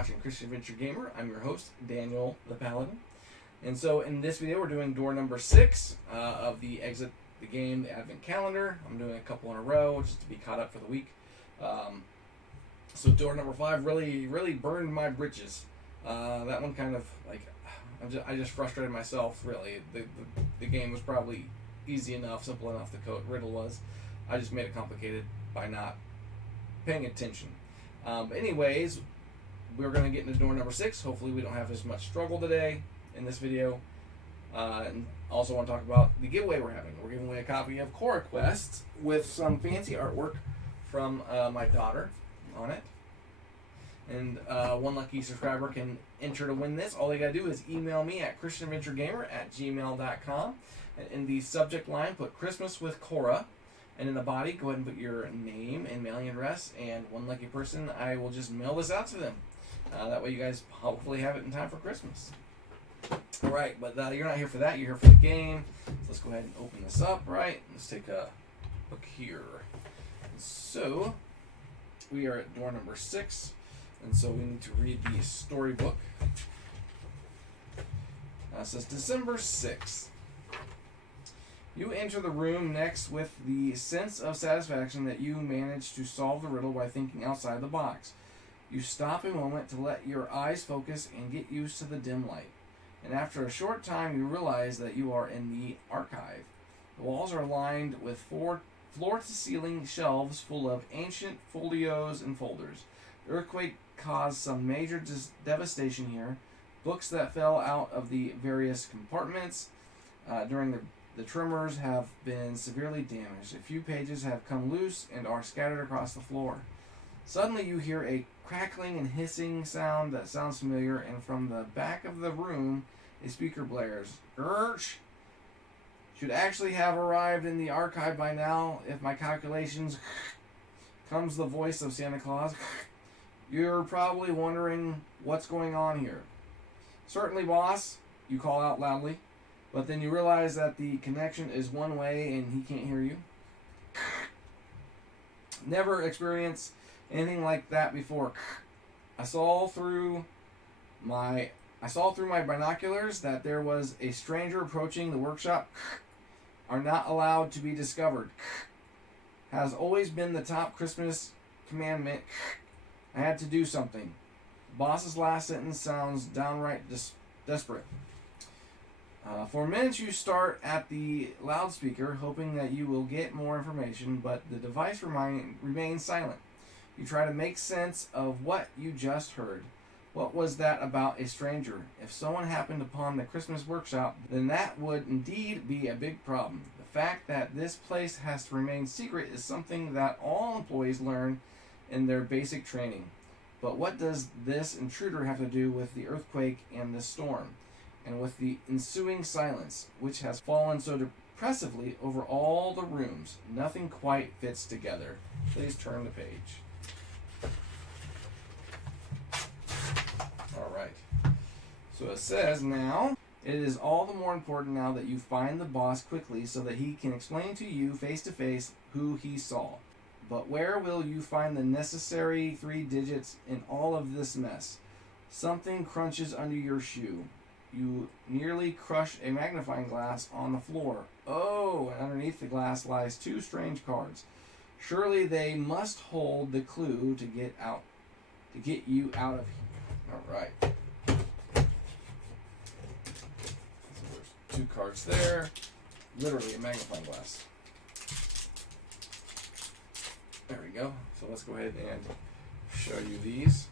watching Christian Adventure Gamer. I'm your host, Daniel the Paladin. And so in this video, we're doing door number 6 of the Exit the Game, the Advent Calendar. I'm doing a couple in a row just to be caught up for the week. So door number 5 really burned my britches. That one kind of, like, I just frustrated myself, really. The game was probably easy enough, simple enough, the riddle was. I just made it complicated by not paying attention. But anyways, we're going to get into door number 6. Hopefully we don't have as much struggle today in this video. And also want to talk about the giveaway we're having. We're giving away a copy of Cora Quest with some fancy artwork from my daughter on it. And one lucky subscriber can enter to win this. All they got to do is email me at christianadventuregamer@gmail.com. And in the subject line, put Christmas with Cora. And in the body, go ahead and put your name and mailing address. And one lucky person, I will just mail this out to them. That way you guys hopefully have it in time for Christmas. Alright, but you're not here for that. You're here for the game. So let's go ahead and open this up, right? Let's take a look here. So, we are at door number 6. And so we need to read the storybook. It says December 6th. You enter the room next with the sense of satisfaction that you managed to solve the riddle by thinking outside the box. You stop a moment to let your eyes focus and get used to the dim light. And after a short time, you realize that you are in the archive. The walls are lined with floor-to-ceiling shelves full of ancient folios and folders. The earthquake caused some major devastation here. Books that fell out of the various compartments during the tremors have been severely damaged. A few pages have come loose and are scattered across the floor. Suddenly you hear a crackling and hissing sound that sounds familiar, and from the back of the room, a speaker blares. Gersh! Should actually have arrived in the archive by now, if my calculations... Comes the voice of Santa Claus. You're probably wondering what's going on here. Certainly, boss, you call out loudly. But then you realize that the connection is one way and he can't hear you. Never experienced anything like that before. I saw through my binoculars that there was a stranger approaching the workshop. Are not allowed to be discovered. Has always been the top Christmas commandment. I had to do something. Boss's last sentence sounds downright desperate. For a minute you start at the loudspeaker, hoping that you will get more information, but the device remains silent. You try to make sense of what you just heard. What was that about a stranger? If someone happened upon the Christmas workshop, then that would indeed be a big problem. The fact that this place has to remain secret is something that all employees learn in their basic training. But what does this intruder have to do with the earthquake and the storm? And with the ensuing silence, which has fallen so depressively over all the rooms? Nothing quite fits together. Please turn the page. Alright. So it says now, it is all the more important now that you find the boss quickly so that he can explain to you face to face who he saw. But where will you find the necessary 3 digits in all of this mess? Something crunches under your shoe. You nearly crush a magnifying glass on the floor. Oh, and underneath the glass lies 2 strange cards. Surely they must hold the clue to get you out of here. All right. So there's 2 cards there. Literally a magnifying glass. There we go. So let's go ahead and show you these.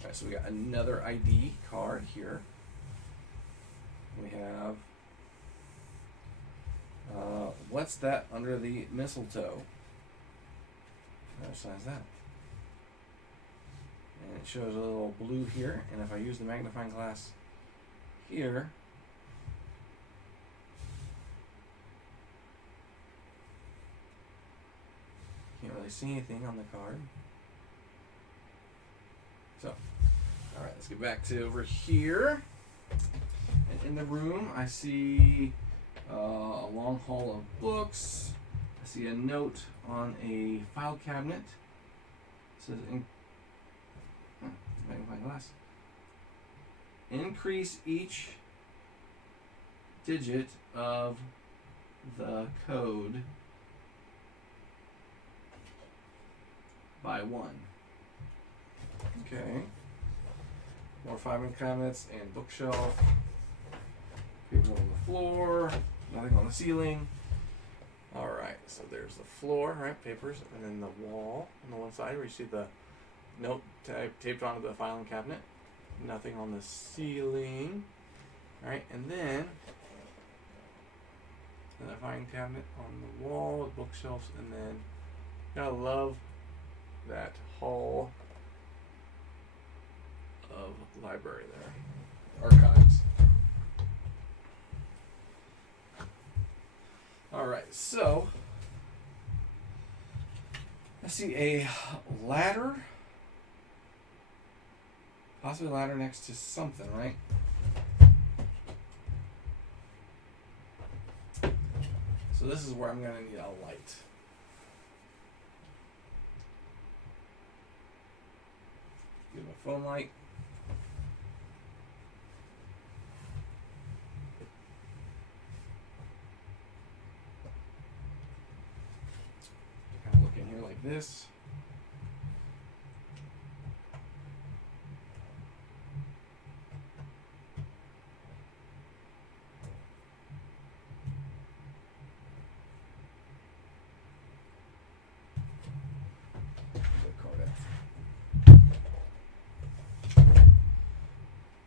All right, so we got another ID card here. We have, what's that under the mistletoe? What size is that? And it shows a little blue here, and if I use the magnifying glass here, can't really see anything on the card. So, alright, let's get back to over here. And in the room, I see a long haul of books. I see a note on a file cabinet. It says, magnifying glass. Increase each digit of the code by 1. Okay. More filing cabinets and bookshelf. Paper on the floor. Nothing on the ceiling. Alright, so there's the floor, right? Papers. And then the wall on the one side where you see the note taped onto the filing cabinet. Nothing on the ceiling. Alright, and then another filing cabinet on the wall with bookshelves, and then gotta love that hall of library there. Archives. Alright, so I see a ladder. Possibly a ladder next to something, right? So this is where I'm going to need a light. Get my phone light. Kind of look in here like this.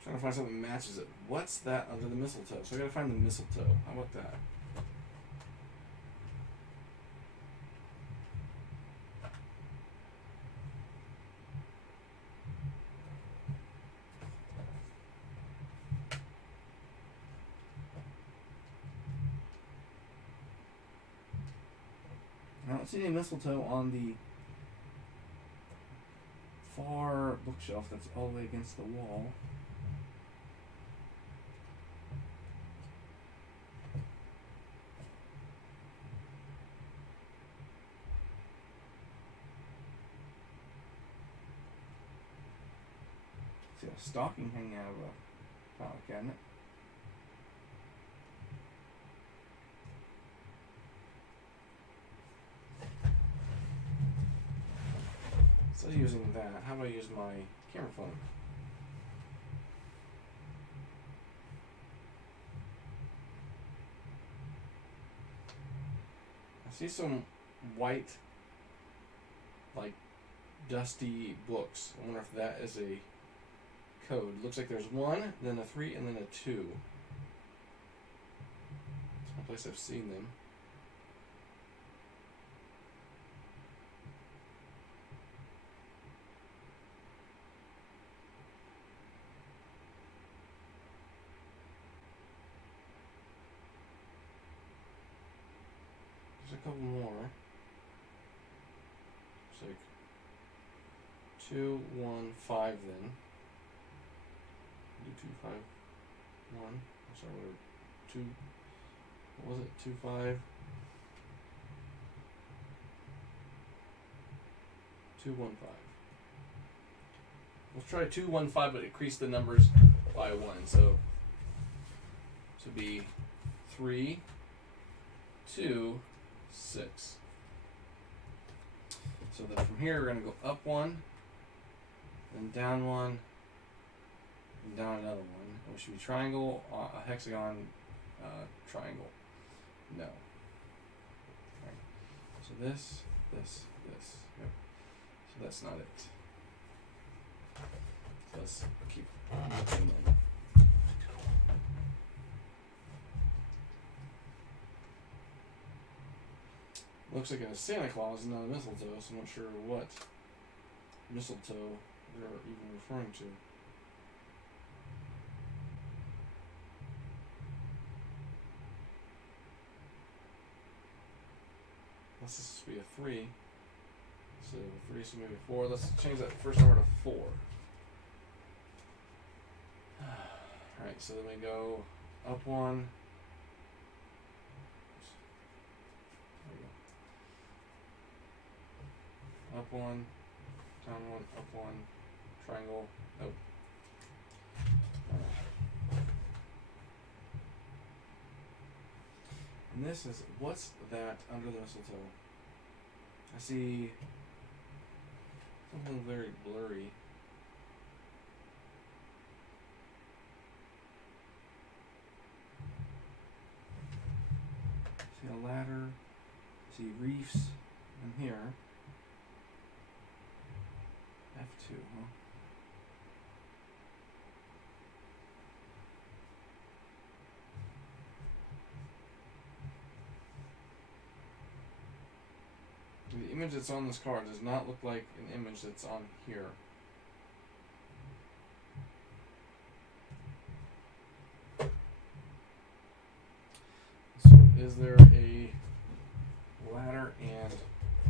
Trying to find something that matches it. What's that under the mistletoe? So I gotta find the mistletoe. How about that? I don't see any mistletoe on the far bookshelf that's all the way against the wall. See a stocking hanging out of a file cabinet. Instead of using that, how about I use my camera phone? I see some white, like, dusty books. I wonder if that is a code. Looks like there's 1, then a 3, and then a 2. It's one place I've seen them. There's a couple more. It's like 2, 1, 5 then. 2, 5, 1. I'm sorry, what 2? What was it? 2, 5. 2, 1, 5. Let's try 2, 1, 5, but increase the numbers by 1. So this would be 3, 2, 6. So then from here we're going to go up 1, then down 1, and down another 1. It should be triangle, a hexagon, triangle. No. Right. So this. Yep. So that's not it. So let's keep looking in. Looks like a Santa Claus and not a mistletoe, so I'm not sure what mistletoe they're even referring to. This is supposed to be a 3. So 3 is maybe 4. Let's change that first number to 4. Alright, so then we go up 1. There we go. Up 1, down 1, up 1, triangle. Nope. And this is, what's that under the mistletoe? I see something very blurry. I see a ladder. I see reefs in here. F2, huh? The image that's on this card does not look like an image that's on here. So is there a ladder and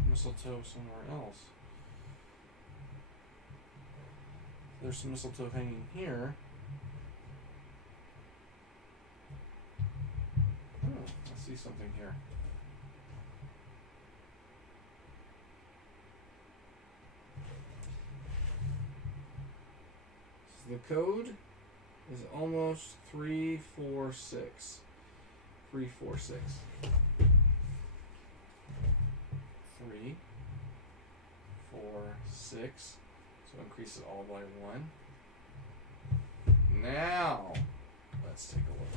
mistletoe somewhere else? There's some mistletoe hanging here. Oh, I see something here. So the code is almost 346. 346. 3, 4, 6. So increase it all by 1. Now, let's take a look.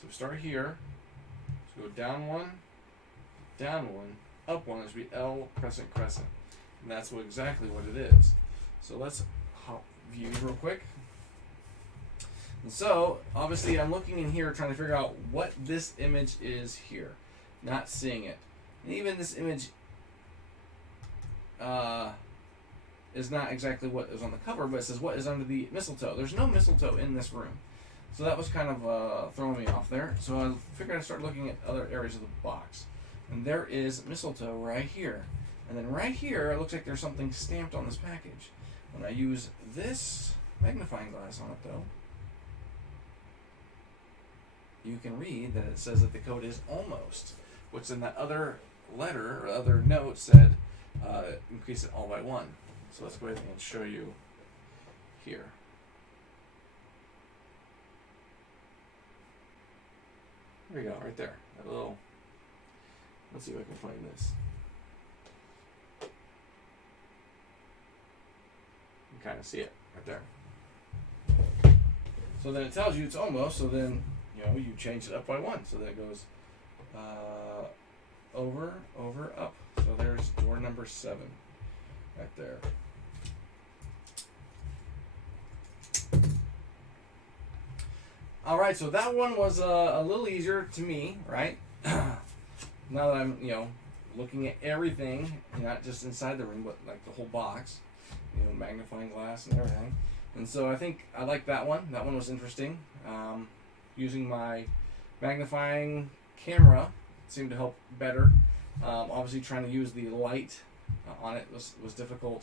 So we start here. So go down 1, up 1. This would be L, crescent, crescent. And that's exactly what it is. So let's hop view real quick. And so, obviously, I'm looking in here trying to figure out what this image is here. Not seeing it. And even this image is not exactly what is on the cover, but it says what is under the mistletoe. There's no mistletoe in this room. So that was kind of throwing me off there. So I figured I'd start looking at other areas of the box. And there is mistletoe right here. And then right here, it looks like there's something stamped on this package. When I use this magnifying glass on it, though, you can read that it says that the code is almost, which in that other letter or other note said increase it all by 1. So let's go ahead and show you here. There we go, right there. That little. Let's see if I can find this. You can kind of see it right there. So then it tells you it's almost. So then you change it up by 1. So then it goes over, over, up. So there's door number 7 right there. All right, so that one was a little easier to me, right? Now that I'm, looking at everything, not just inside the room, but like the whole box, magnifying glass and everything. And so I think I like that one. That one was interesting. Using my magnifying camera seemed to help better. Obviously, trying to use the light on it was difficult.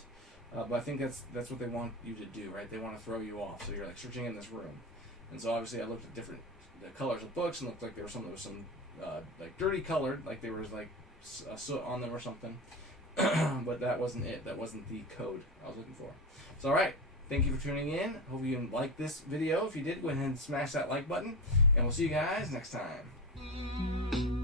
But I think that's what they want you to do, right? They want to throw you off. So you're like searching in this room. And so obviously I looked at different colors of books and looked like there was some that was some like dirty colored, like there was like soot on them or something. But that wasn't it. That wasn't the code I was looking for. So all right, thank you for tuning in. Hope you liked this video. If you did, go ahead and smash that like button, and we'll see you guys next time.